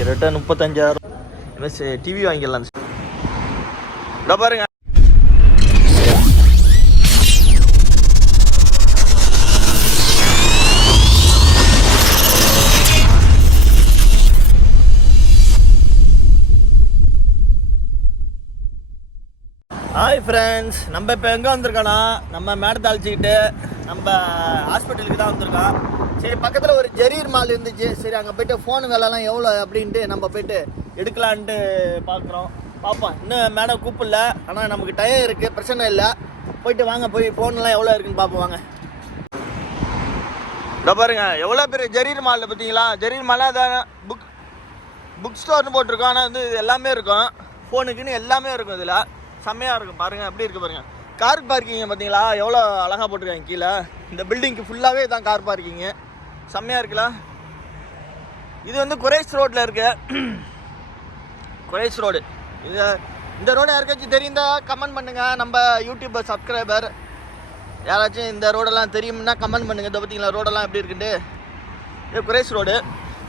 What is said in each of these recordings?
கிட்டத்தட்ட 35,000 MS TV வாங்கிடலாம். இதோ பாருங்க. ஹாய் ஃப்ரெண்ட்ஸ், நம்ம இப்போ எங்கே வந்திருக்கோன்னா நம்ம மேடத்தை அழைச்சிக்கிட்டு நம்ம ஹாஸ்பிட்டலுக்கு தான் வந்திருக்கோம். சரி, பக்கத்தில் ஒரு ஜெரீர் மால் இருந்துச்சு. சரி, அங்கே போய்ட்டு ஃபோன் விலைலாம் எவ்வளோ அப்படின்ட்டு நம்ம போய்ட்டு எடுக்கலான்ட்டு பார்ப்போம். இன்னும் மேடம் கூப்பிடல, ஆனால் நமக்கு டயம் இருக்குது, பிரச்சனை இல்லை. போயிட்டு வாங்க, போய் ஃபோன்லாம் எவ்வளோ இருக்குன்னு பார்ப்போம் வாங்க. இதோ பாருங்க, எவ்வளோ பெரிய ஜெரீர் மாலில் பார்த்தீங்களா? ஜெரீர் மாலில் அதான் புக் ஸ்டோர்னு போட்டிருக்கோம். ஆனால் வந்து எல்லாமே இருக்கும், ஃபோனுக்குன்னு எல்லாமே இருக்கும். இதில் செம்மையாக இருக்கும் பாருங்கள், எப்படி இருக்குது பாருங்கள். கார் பார்க்கிங்க பார்த்தீங்களா, எவ்வளோ அழகாக போட்டிருக்காங்க. கீழே இந்த பில்டிங்க்கு ஃபுல்லாகவே தான் கார் பார்க்கிங்கு, செம்மையாக இருக்குல்ல. இது வந்து குரேஷ் ரோட்டில் இருக்கு. குரேஷ் ரோடு. இந்த ரோடு யாருக்காச்சும் தெரியுந்தா கமெண்ட் பண்ணுங்கள். நம்ம யூடியூபர் சப்ஸ்கிரைபர் யாராச்சும் இந்த ரோடெல்லாம் தெரியும்னா கமெண்ட் பண்ணுங்கள். இதை பார்த்தீங்களா ரோடெல்லாம் எப்படி இருக்குன்ட்டு. இது குரேஷ் ரோடு.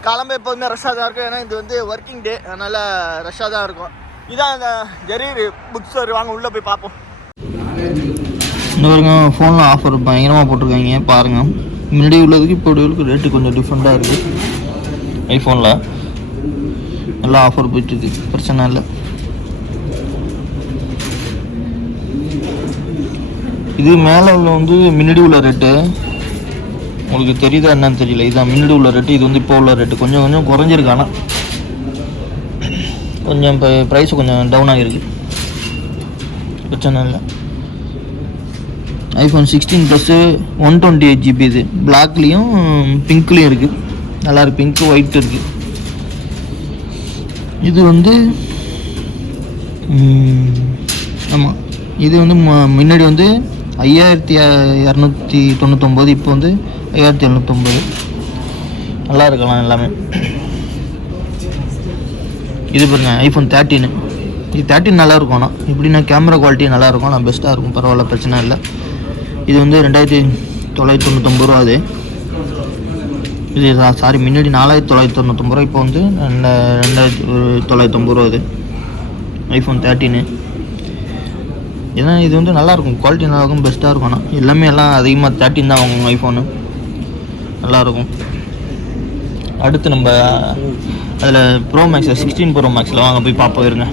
காலம்பு எப்போதுமே ரஷ்ஷாக தான் இருக்கும், ஏன்னா இது வந்து ஒர்க்கிங் டே, அதனால் ரஷ்ஷாக தான் இருக்கும். இதான் அந்த ஜெரீர் புக் ஸ்டோர். வாங்க உள்ளே போய் பார்ப்போம். இந்த பாருங்க, ஃபோனில் ஆஃபர் பயங்கரமாக போட்டிருக்காங்க பாருங்கள். முன்னாடி உள்ளதுக்கு இப்போ உள்ளதுக்கு ரேட்டு கொஞ்சம் டிஃப்ரெண்ட்டாக இருக்குது. ஐஃபோனில் நல்லா ஆஃபர் போயிட்டுருக்கு, பிரச்சனை இல்லை. இது மேலே உள்ள வந்து முன்னாடி உள்ள ரேட்டு உங்களுக்கு தெரியுதா என்னன்னு தெரியல. இதுதான் முன்னாடி உள்ள ரேட்டு, இது வந்து இப்போ உள்ள ரேட்டு கொஞ்சம் கொஞ்சம் குறைஞ்சிருக்கு. ஆனால் கொஞ்சம் இப்போ ப்ரைஸு கொஞ்சம் டவுன் ஆகிருக்கு, பிரச்சனை இல்லை. IPhone 16 plus 128 GB. இது பிளாக்லேயும் பிங்க்லேயும் இருக்குது, நல்லாயிருக்கு. பிங்க்கு ஒயிட் இருக்குது. இது வந்து ஆமாம், இது வந்து முன்னாடி வந்து 5299, இப்போ வந்து 5799. நல்லா இருக்கலாம் எல்லாமே. இது பாருங்க, ஐஃபோன் 13. இது 13 நல்லாயிருக்கும். ஆனால் எப்படின்னா கேமரா குவாலிட்டி நல்லாயிருக்கும், ஆனால் பெஸ்ட்டாக இருக்கும், பரவாயில்ல, பிரச்சனை இல்லை. இது வந்து 2999 ரூபா. அது இது சாரி, முன்னாடி 4999 ரூபா, இப்போ வந்து 2990 ரூபா. இது ஐஃபோன் 13. ஏன்னா இது வந்து நல்லாயிருக்கும், குவாலிட்டி நல்லாயிருக்கும், பெஸ்ட்டாக இருக்கும். ஆனால் எல்லாமே எல்லாம் அதிகமாக 13 தான் வாங்குவோம் ஐஃபோனு, நல்லாயிருக்கும். அடுத்து நம்ம அதில் ப்ரோ மேக்ஸில் 16 ப்ரோ மேக்ஸில் வாங்க போய் பார்ப்போம் இருங்க.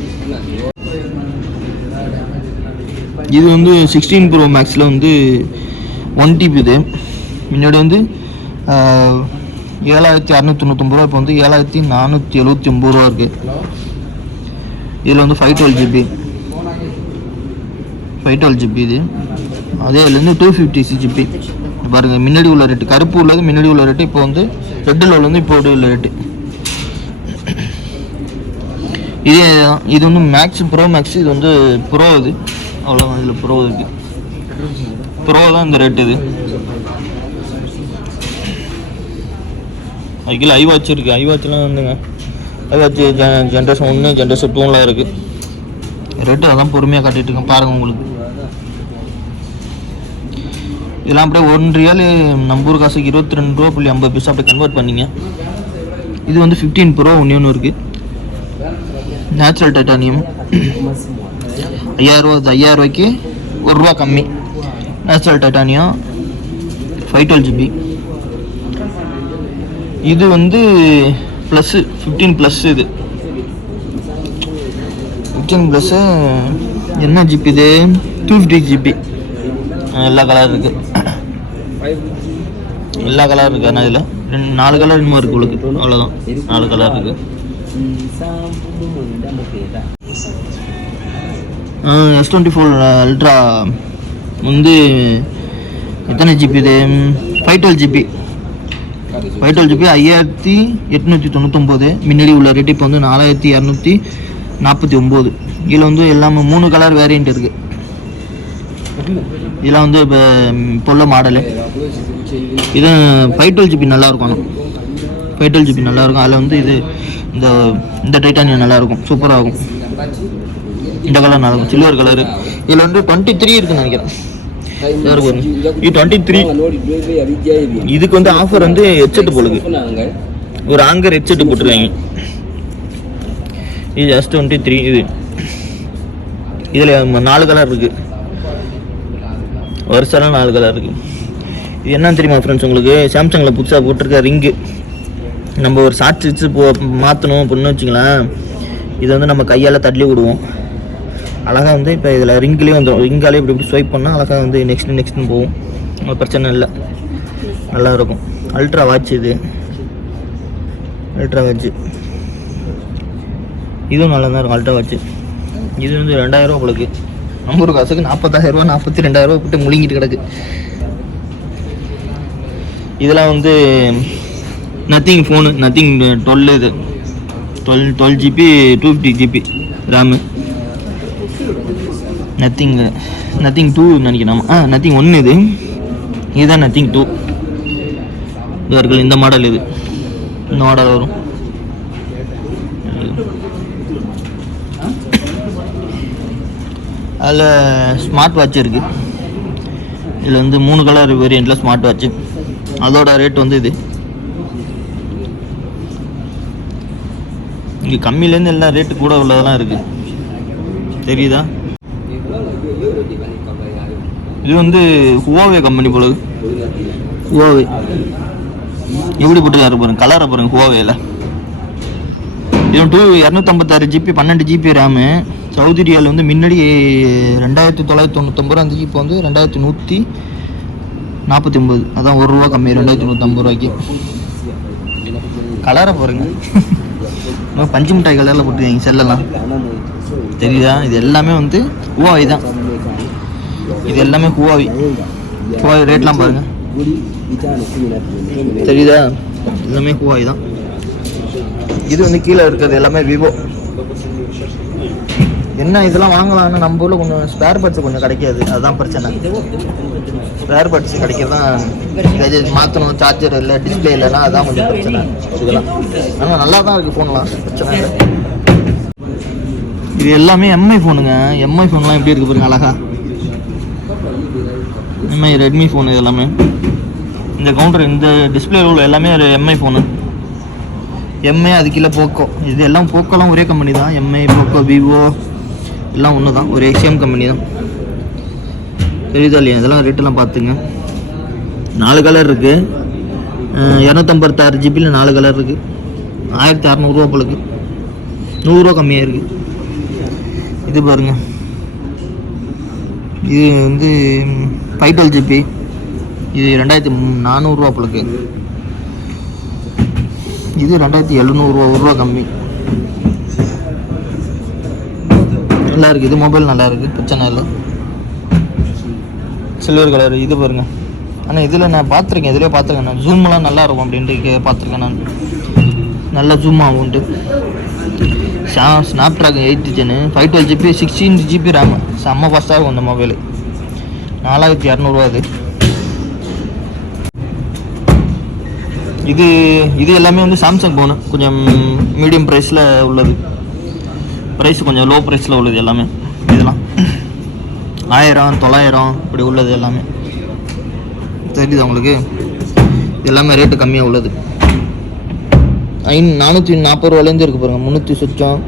இது வந்து 16 ப்ரோ மேக்ஸில் வந்து 1 TB. இது முன்னாடி வந்து 7699 ரூபா, இப்போ வந்து 7479 ரூபா இருக்குது. இதில் வந்து 512 GB. இது அதே இதுலேருந்து 256 GB. பாருங்கள், முன்னாடி உள்ள ரேட்டு, கருப்பு உள்ளது முன்னாடி உள்ள ரேட்டு, இப்போ வந்து ரெட்டில் உள்ளது இப்போ உள்ள ரேட்டு. இதே தான். இது வந்து மேக்ஸ் ப்ரோ மேக்ஸ். இது வந்து ப்ரோ. இது அவ்வளோதான், இதில் ப்ரோ இருக்குது. ப்ரோ தான் இந்த ரேட்டு. இது அதுக்குள்ள ஐவாட்ச் இருக்குது. ஐவாட்ச்லாம் வந்துங்க, ஐவாட்ச் ஜென்ரேஷன் 1 ஜென்ரேஷன் 2லாம் இருக்குது. ரேட்டு அதான் பொறுமையாக காட்டிகிட்டு இருக்கேன் பாருங்கள். உங்களுக்கு இதெல்லாம் அப்படியே ₹1 நம்ம ஊர் காசுக்கு 22.50 அப்படி கன்வெர்ட் பண்ணிங்க. இது வந்து 15 ப்ரோ ஒன்று இருக்குது. நேச்சுரல் டைட்டானியம் 5000 ரூபா. 5000 ரூபாய்க்கு ₹1 கம்மி. Natural titanium 512 GB. இது வந்து ப்ளஸ்ஸு 15 ப்ளஸ். இது 15 ப்ளஸ்ஸு என்ன ஜிபி? இது 250 GB. எல்லா கலர் இருக்குது, எல்லா கலர் இருக்குது. ஆனால் இதில் 4 கலர் இன்னும் இருக்குது உங்களுக்கு, அவ்வளோதான், 4 கலர் இருக்குது. S24 அல்ட்ரா வந்து எத்தனை ஜிபி? இது 512 GB. 512 GB 5899. முன்னாடி உள்ள ரேட்டு இப்போ வந்து 4249. இதில் வந்து எல்லாமே 3 கலர் வேரியண்ட் இருக்குது. இதெல்லாம் வந்து இப்போ உள்ள மாடலு. இது 512 GB நல்லாயிருக்கும். 512 GB நல்லாயிருக்கும். அதில் வந்து இது இந்த டைட்டானியம் நல்லாயிருக்கும், சூப்பராக இருக்கும். இந்த கலர் நல்லாயிருக்கும், சில்வர் கலரு. இதில் வந்து 23 இருக்குன்னு நினைக்கிறேன். இது 23. இதுக்கு வந்து ஆஃபர் வந்து ஹெட்செட் போடுது, ஒரு ஆங்கர் ஹெட்செட் போட்டுருக்காங்க. இது S23. இதில் 4 கலர் இருக்குது, வருஷம்லாம் 4 கலர் இருக்குது. இது என்னன்னு தெரியுமா ஃப்ரெண்ட்ஸ் உங்களுக்கு? சாம்சங்கில் புதுசாக போட்டிருக்க ரிங்கு. நம்ம ஒரு ஷார்ட்ஸ் வச்சு மாற்றணும் அப்படின்னு வச்சுங்களேன், இதை வந்து நம்ம கையால் தள்ளி விடுவோம். அழகாக வந்து இப்போ இதில் ரிங்லேயே வந்துடும். ரிங்காலே இப்படி ஸ்வைப் பண்ணால் அழகாக வந்து நெக்ஸ்ட்னு போகும். அது பிரச்சனை இல்லை, நல்லா இருக்கும். அல்ட்ரா வாட்ச் இது, அல்ட்ரா வாட்ச் இதுவும் நல்லா தான் இருக்கும். அல்ட்ரா வாட்ச் இது வந்து 2000 ரூபா உங்களுக்கு. நம்ம ஒரு காசுக்கு 40,000 ரூபா 42,000 ரூபா போட்டு முழுங்கிட்டு கிடக்கு. இதெல்லாம் வந்து நத்திங் ஃபோனு, நத்திங் 12 இது 12 GB 250 GB ரேமு. நத்திங் 2 நினைக்கிறேன். நத்திங் 1 இது, இதுதான் நத்திங் 2. இது இருக்குது, இந்த மாடல். இது இந்த மாடல் வரும். அதில் ஸ்மார்ட் வாட்ச் இருக்குது. இதில் வந்து 3 கலர் வேரியண்ட்டில் ஸ்மார்ட் வாட்ச்சு. அதோட ரேட் வந்து இது இங்கே கம்மியிலேருந்து எல்லாம் ரேட்டு கூட உள்ளதெல்லாம் இருக்குது, தெரியுதா? இது வந்து ஹுவாவே கம்பெனி போல. ஹுவாவே எப்படி போட்டுருக்காரு பாருங்க, கலரை பாருங்க ஹுவாவேல. இது 256 GB 12 GB ரேமு. சவுதி ரியால் வந்து முன்னாடி 2999 ரூபா இருந்துச்சு, இப்போ வந்து 2149. அதான் 1 ரூபா கம்மி, 2150 ரூபாய்க்கு. கலரை பாருங்க, பஞ்சு மிட்டாய் கலரில் போட்டுருக்கீங்க செல்லெல்லாம், தெரியுதா? இது எல்லாமே வந்து ஹுவாவே தான். இது எல்லாமே ஹுவாவே ரேட்லாம் பாருங்க, தெரியுதா? எல்லாமே ஹுவாவே தான். இது வந்து கீழே இருக்கிறது எல்லாமே விவோ. என்ன இதெல்லாம் வாங்கலாம்னு நம்ம ஊரில் கொஞ்சம் ஸ்பேர் பார்ட்ஸ் கொஞ்சம் கிடைக்காது, அதுதான் பிரச்சனை. ஸ்பேர் பார்ட்ஸ் கிடைக்கிறது தான் மாற்றணும், சார்ஜர் இல்லை, டிஸ்பிளே இல்லைன்னா அதுதான் கொஞ்சம் பிரச்சனை. இதெல்லாம் ஆனால் நல்லா தான் இருக்குது ஃபோன்லாம், பிரச்சனை இல்லை. இது எல்லாமே எம்ஐ ஃபோனுங்க. எம்ஐ ஃபோன்லாம் எப்படி இருக்குது பாருங்க, அழகா எம்ஐ ரெட்மி ஃபோனு. இது எல்லாமே இந்த கவுண்டர், இந்த டிஸ்பிளே உள்ள எல்லாமே ஒரு எம்ஐ ஃபோனு. எம்ஐ அது கீழே போக்கோ. இது எல்லாம் போக்கோலாம் ஒரே கம்பெனி தான். எம்ஐ, போக்கோ, விவோ எல்லாம் ஒன்று தான், ஒரு எக்ஸ்எம் கம்பெனி தான். தெரியுதா இல்லையா? இதெல்லாம் ரேட்டெல்லாம் பார்த்துங்க. 4 கலர் இருக்குது. 256 GB 4 கலர் இருக்குது. 1600 ரூபா போல இருக்குது, 100 ரூபா கம்மியாக இருக்குது. இது பாருங்க, இது வந்து 512 GB. இது 2400 ரூபா போல இருக்குது. இது 2700 ரூபா, 1 ரூபா கம்மி. நல்லா இருக்குது, இது மொபைல் நல்லா இருக்குது, பிரச்சனை இல்லை. சில்வர் கலர் இது பாருங்க. ஆனால் இதில் நான் பார்த்துருக்கேன், இதிலே பார்த்துருக்கேன் நான். ஜூம்லாம் நல்லா இருக்கும் அப்படின்ட்டு பார்த்துருக்கேன் நான். நல்லா ஜூம் ஆகும்ட்டு. Snapdragon 8 Gen 512 GB 16 GB RAM. செம்ம ஃபாஸ்ட்டாக இருக்கும் இந்த மொபைலு. 4200 ரூபா இது. இது எல்லாமே வந்து சாம்சங் ஃபோனு, கொஞ்சம் மீடியம் ப்ரைஸில் உள்ளது. ப்ரைஸ் கொஞ்சம் லோ ப்ரைஸில் உள்ளது எல்லாமே. இதெல்லாம் 1000 900 இப்படி உள்ளது எல்லாமே. தெரியுது உங்களுக்கு? எல்லாமே ரேட்டு கம்மியாக உள்ளது. 440 ரூபாலேருந்து இருக்குது பாருங்கள், 300 சுத்தம்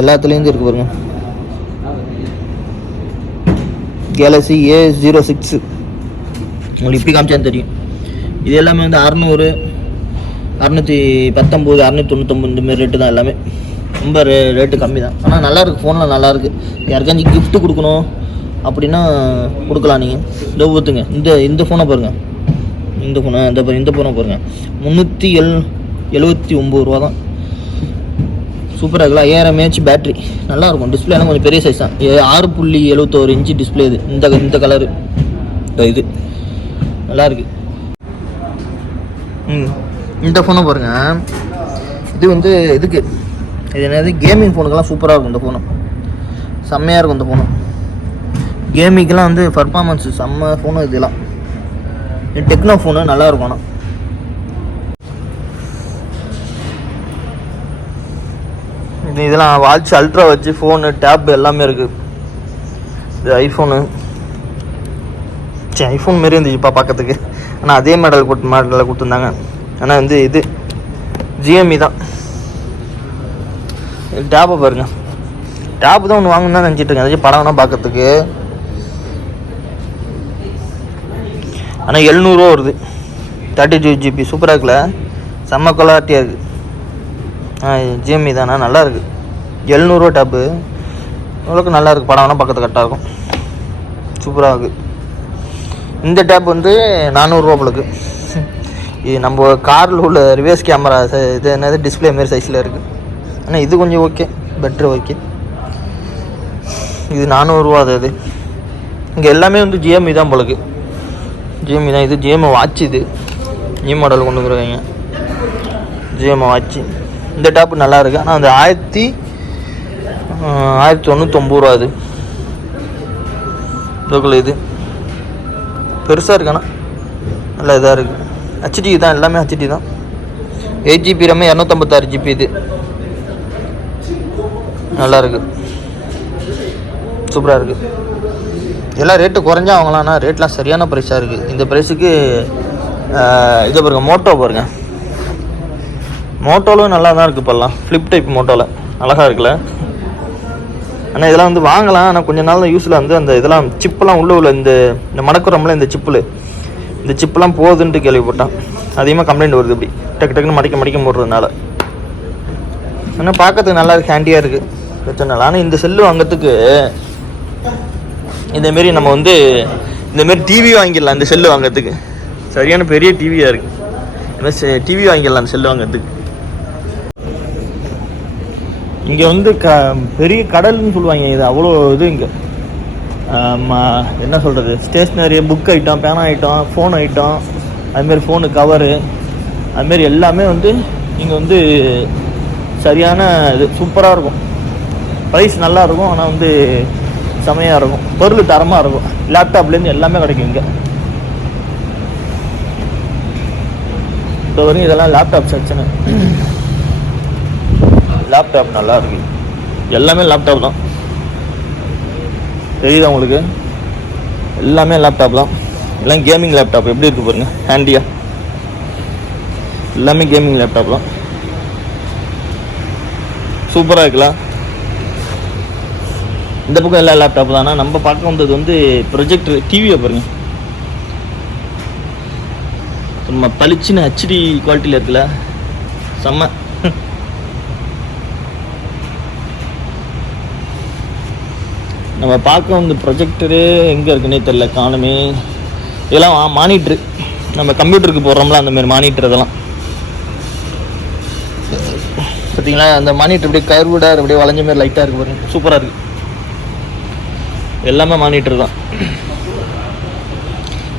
எல்லாத்துலேருந்து இருக்குது பாருங்கள். கேலக்ஸி A06 உங்களுக்கு இப்படி காமிச்சான்னு தெரியும். இது எல்லாமே வந்து 600, 619, 699 இந்தமாரி ரேட்டு தான் எல்லாமே. ரொம்ப ரேட்டு கம்மி தான். ஆனால் நல்லாயிருக்கு, ஃபோனில் நல்லாயிருக்கு. யாருக்காச்சும் கிஃப்ட்டு கொடுக்கணும் அப்படின்னா கொடுக்கலாம் நீங்கள். இதை ஊற்றுங்க. இந்த ஃபோனை பாருங்கள், இந்த ஃபோனை பாருங்கள், 379 ரூபா தான். சூப்பராக இருக்குல்ல? 5000 mAh பேட்ரி, நல்லாயிருக்கும். டிஸ்பிளேலாம் கொஞ்சம் பெரிய சைஸ் தான். 6.71 இன்ச்சு டிஸ்பிளே. இது இந்த கலரு, இது நல்லாயிருக்கு. இந்த ஃபோனை பாருங்கள். இது வந்து இதுக்கு இது என்னது, கேமிங் ஃபோனுக்கெல்லாம் சூப்பராக இருக்கும் இந்த ஃபோனு. செம்மையாக இருக்கும் இந்த ஃபோனு. கேமிங்கெலாம் வந்து பர்ஃபார்மன்ஸு செம்ம ஃபோனு. இதெல்லாம் டெக்னோ ஃபோனு நல்லாயிருக்கும். ஆனால் இதெல்லாம் வாட்ச், அல்ட்ரா வச்சு ஃபோனு, டேப் எல்லாமே இருக்குது. இது ஐஃபோனு. சரி, ஐஃபோன் மாரி இருந்துச்சுப்பா பார்க்கறதுக்கு. ஆனால் அதே மாடலில் கொடுத்துருந்தாங்க. ஆனால் வந்து இது ஜிஎம்இ தான். டேப்பை பாருங்க, டேப்பு தான் ஒன்று வாங்கணும்னு தான் நினச்சிட்டு இருக்கேன், ஏதாச்சும் படம் வேணால் பார்க்கறதுக்கு. ஆனால் 700 வருது, 32 GB. சூப்பராக இருக்குல்ல, செம்ம குவாலிட்டியாக இருக்குது. ஜிஎம்இ தானே, நல்லா இருக்குது. 700 டேப்பு ஓரளவுக்கு நல்லா இருக்குது, படம் வேணால் பார்க்கறது கரெக்டாக இருக்கும், சூப்பராக இருக்குது. இந்த டேப் வந்து 400 போலுக்கு. இது நம்ம காரில் உள்ள ரிவர்ஸ் கேமரா இது என்னது டிஸ்பிளே மாரி சைஸில் இருக்குது. ஆனால் இது கொஞ்சம் ஓகே, பெட்ரு ஓகே. இது 400 அது. இங்கே எல்லாமே வந்து ஜிஎம்இ தான் போலுக்கு, ஜிஎம்இ தான். இது ஜிஎம்ஐ வாட்ச், இது நியூ மாடல் கொண்டு வந்துருக்காங்க, ஜிஎம்ஐ வாட்ச்சு. இந்த டேப்பு நல்லா இருக்குது. ஆனால் அந்த 1990 அது லோக்கல். இது பெருசாக இருக்கு, ஆனால் நல்லா இதாக இருக்குது. ஹெச்டி தான், எல்லாமே ஹெச்டி தான். 8 GB RAM, 256 GB. இது நல்லா இருக்குது, சூப்பராக இருக்குது. எல்லாம் ரேட்டு குறைஞ்சா வாங்கலாம், ஆனால் ரேட்லாம் சரியான ப்ரைஸாக இருக்குது. இந்த ப்ரைஸுக்கு இதை பாருங்கள், மோட்டோ பாருங்கள். மோட்டோவில் நல்லா தான் இருக்குது இப்போல்லாம், ஃப்ளிப் டைப் மோட்டோவில் அழகாக இருக்குல்ல. ஆனால் இதெல்லாம் வந்து வாங்கலாம், ஆனால் கொஞ்ச நாள் யூஸில் வந்து அந்த இதெல்லாம் சிப்பெல்லாம் உள்ள இந்த மடக்குறோம்ல, இந்த சிப்பெல்லாம் போகுதுன்ட்டு கேள்விப்பட்டான். அதிகமாக கம்ப்ளைண்ட் வருது, இப்படி டக்கு டக்குன்னு மடிக்க போடுறதுனால. ஆனால் பார்க்கறதுக்கு நல்லா இருக்குது, ஹேண்டியாக இருக்குது, பிரச்சனை இல்லை. ஆனால் இந்த செல்லு வாங்கிறதுக்கு இந்தமாரி நம்ம வந்து இந்தமாரி டிவி வாங்கிடலாம். இந்த செல்லு வாங்கிறதுக்கு சரியான பெரிய டிவியாக இருக்குது. ஏன்னா டிவி வாங்கிடலாம் அந்த செல்லு வாங்கிறதுக்கு. இங்கே வந்து பெரிய கடல்னு சொல்லுவாங்க, இது அவ்வளோ இது. இங்கே என்ன சொல்கிறது, ஸ்டேஷ்னரி, புக் ஐட்டம், பேனா ஐட்டம், ஃபோன் ஐட்டம், அதுமாரி ஃபோனு கவரு, அதுமாரி எல்லாமே வந்து இங்கே வந்து சரியான இது சூப்பராக இருக்கும். ப்ரைஸ் நல்லா இருக்கும், ஆனால் வந்து செமையாக இருக்கும், பொருள் தரமாக இருக்கும். லேப்டாப்லேருந்து எல்லாமே கிடைக்கும் இங்கே. இப்போ வரைக்கும் இதெல்லாம் லேப்டாப் செக்ஷனு. லேப்டாப் நல்லா இருக்கு, எல்லாமே லேப்டாப் தான். தெரியுதா உங்களுக்கு, எல்லாமே லேப்டாப் தான். எல்லாம் கேமிங் லேப்டாப். எப்படி இருக்கு பாருங்க, ஹேண்டியா, எல்லாமே கேமிங் லேப்டாப் தான். சூப்பராக இருக்கலாம். இந்த பக்கம் எல்லா லேப்டாப் தானா. நம்ம பார்க்க வந்தது வந்து ப்ரொஜெக்டர், டிவியை பாருங்க, நம்ம பளிச்சுன்னு ஹெச்டி குவாலிட்டியில் இருக்குல்ல, செம்ம. நம்ம பார்க்க வந்து ப்ரொஜெக்டரு எங்கே இருக்குன்னே தெரியல, காணுமே. இதெல்லாம் மானிட்ரு, நம்ம கம்ப்யூட்டருக்கு போடுறோம்ல அந்தமாரி மானிட்டர். இதெல்லாம் பார்த்தீங்களா, அந்த மானிட்டர் அப்படியே கர்வுடாக அப்படியே வளைஞ்ச மாதிரி லைட்டாக இருக்குது பாருங்க, சூப்பராக இருக்குது. எல்லாமே மானிட்டர் தான்.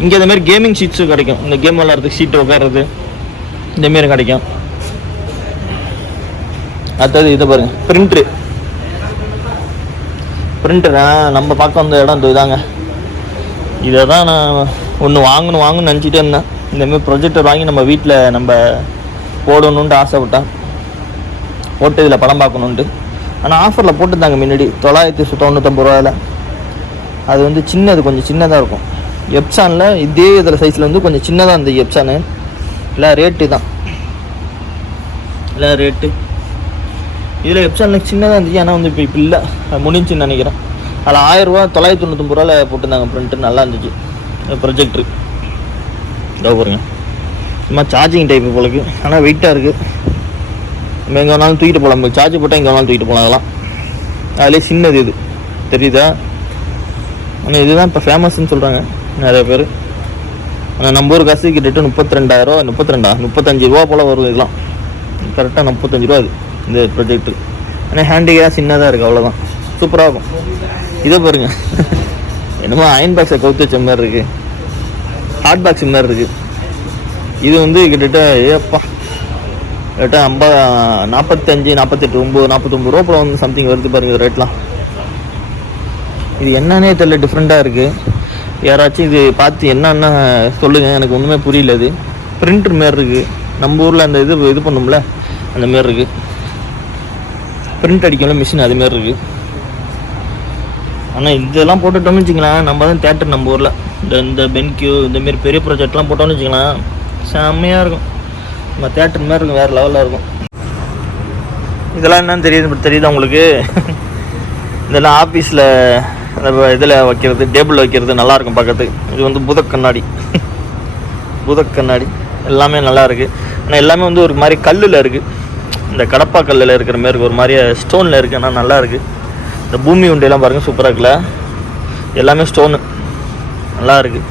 இங்கே இந்தமாரி கேமிங் ஷீட்ஸும் கிடைக்கும். இந்த கேம் விளாட்றதுக்கு சீட்டு உட்கார்றது இந்தமாரி கிடைக்கும். அடுத்தது இதை பாருங்கள், பிரிண்டரு. நம்ம பார்க்க வந்த இடம் இதாங்க. இதை தான் நான் ஒன்று வாங்கணும்னு நினச்சிட்டே இருந்தேன். இந்தமாரி ப்ரொஜெக்டர் வாங்கி நம்ம வீட்டில் நம்ம போடணுன்ட்டு ஆசைப்பட்டேன், போட்டு இதில் படம் பார்க்கணுன்ட்டு. ஆனால் ஆஃபரில் போட்டுருந்தாங்க முன்னாடி 999 ரூபாயில். அது வந்து சின்னது, கொஞ்சம் சின்னதாக இருக்கும். எப்சானில் இதே இதில் சைஸில் வந்து கொஞ்சம் சின்னதாக இருந்தது எப்சானு. இல்லை ரேட்டு தான், இல்லை ரேட்டு இதில் எப்சானில் சின்னதாக இருந்துச்சு. ஆனால் வந்து இப்போ இல்லை, முடிஞ்சுன்னு நினைக்கிறேன். அதில் 1000 ரூபா 999 ரூபாயில் போட்டிருந்தாங்க பிரிண்ட்டு. நல்லா இருந்துச்சு ப்ரொஜெக்டரு. இதோ பாருங்க, சும்மா சார்ஜிங் டைப்பு போலக்கு, ஆனால் வெயிட்டாக இருக்குது. நம்ம எங்கே வேணாலும் தூக்கிட்டு போகலாம், சார்ஜ் போட்டால் எங்கே வேணாலும் தூக்கிட்டு போகலாம். அதெல்லாம் அதிலே சின்னது இது, தெரியுதா? ஆனால் இதுதான் இப்போ ஃபேமஸ்ன்னு சொல்கிறாங்க நிறைய பேர். ஆனால் நம்ம ஊர் காசு கிட்டத்தட்ட 35 ரூபா போல் வரும். இதெல்லாம் கரெக்டாக 35 ரூபா இது இந்த ப்ரொஜெக்டர். ஆனால் ஹேண்டியாக சின்னதாக இருக்குது, அவ்வளோதான். சூப்பராக இருக்கும். இதை பாருங்க, என்னமோ அயன் பாக்ஸை கவுத்து வச்ச மாதிரி இருக்குது, ஹாட் பாக்ஸ் மாதிரி இருக்குது. இது வந்து கிட்டத்தட்ட கரெக்டாக 45, 48, 49 ரூபா போல் வந்து சம்திங் வருது பாருங்க ரேட்லாம். இது என்னன்னே தெரியல, டிஃப்ரெண்ட்டாக இருக்குது. யாராச்சும் இது பார்த்து என்னென்ன சொல்லுங்கள், எனக்கு ஒன்றுமே புரியல. இது பிரிண்டர் மாரி இருக்குது, நம்ம ஊரில் அந்த இது பண்ணும்ல அந்த மாரி இருக்குது. பிரிண்ட் அடிக்கல மிஷின் அதுமாரி இருக்குது. ஆனால் இதெல்லாம் போட்டுட்டோம்னு வச்சுக்கலாம், நம்ம தான் தேட்டர் நம்ம ஊரில் இந்த பென்கியூ இந்தமாரி பெரிய ப்ராஜெக்ட்லாம் போட்டோம்னு வச்சுக்கலாம், செம்மையாக இருக்கும். நம்ம தேட்டர் மாதிரி இருக்கும், வேறு லெவலில் இருக்கும். இதெல்லாம் என்னன்னு தெரியுதா உங்களுக்கு? இதெல்லாம் ஆஃபீஸில் அந்த இதில் வைக்கிறது, டேபிளில் வைக்கிறது நல்லாயிருக்கும் பார்க்கறதுக்கு. இது வந்து புதக்கண்ணாடி எல்லாமே நல்லா இருக்குது. ஆனால் எல்லாமே வந்து ஒரு மாதிரி கல்லில் இருக்குது. இந்த கடப்பா கல்லில் இருக்கிற மாரி ஒரு மாதிரியே ஸ்டோனில் இருக்குது. ஆனால் நல்லா இருக்குது. இந்த பூமி உண்டையெல்லாம் பாருங்கள், சூப்பராக இருக்குல்ல? எல்லாமே ஸ்டோனு நல்லா இருக்குது.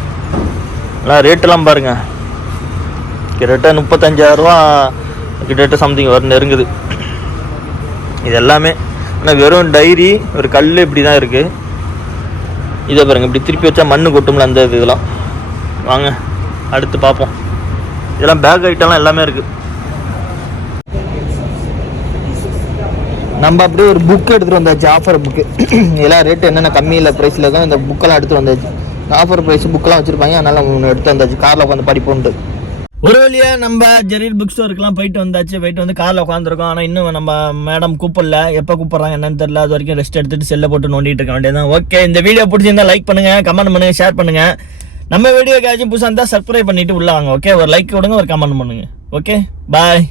நல்லா ரேட்டெல்லாம் பாருங்கள், கிட்டத்தட்ட 35,000 கிட்டத்தட்ட சம்திங் நெருங்குது இது எல்லாமே. ஆனால் வெறும் டைரி ஒரு கல் இப்படி தான் இருக்குது. இதை பாருங்கள், இப்படி திருப்பி வச்சா மண்ணு கொட்டும்ல அந்த இதெல்லாம். வாங்க அடுத்து பார்ப்போம். இதெல்லாம் பேக் ஐட்டம்லாம் எல்லாமே இருக்குது. நம்ம அப்படியே ஒரு புக் எடுத்துகிட்டு வந்தாச்சு, ஆஃபர் புக்கு. இதெல்லாம் ரேட்டு என்னென்ன கம்மியில் ப்ரைஸில் இருக்கும் இந்த புக்கெல்லாம் எடுத்துகிட்டு வந்தாச்சு. ஆஃபர் ப்ரைஸ் புக்கெல்லாம் வச்சுருப்பாங்க, அதனால் எடுத்து வந்தாச்சு. காரில் உட்காந்து படிப்போன்ட்டு ஒரு வழியாக நம்ம ஜெரீர் புக் ஸ்டோருக்குலாம் போயிட்டு வந்து காரில் உட்காந்துருக்கோம். ஆனால் இன்னும் நம்ம மேடம் கூப்பிடல, எப்போ கூப்பிட்றாங்க என்னன்னு தெரியல. அது வரைக்கும் ரெஸ்ட் எடுத்துகிட்டு செல்லை போட்டு நோண்டிட்டு இருக்க வேண்டியதான். ஓகே, இந்த வீடியோ பிடிச்சிருந்தா லைக் பண்ணுங்கள், கமெண்ட் பண்ணுங்கள், ஷேர் பண்ணுங்கள். நம்ம வீடியோக்காச்சும் புதுசாக இருந்தால் சப்ஸ்கிரைப் பண்ணிவிட்டு உள்ள வாங்க. ஓகே, ஒரு லைக் கொடுங்க, ஒரு கமெண்ட் பண்ணுங்கள். ஓகே, பாய்.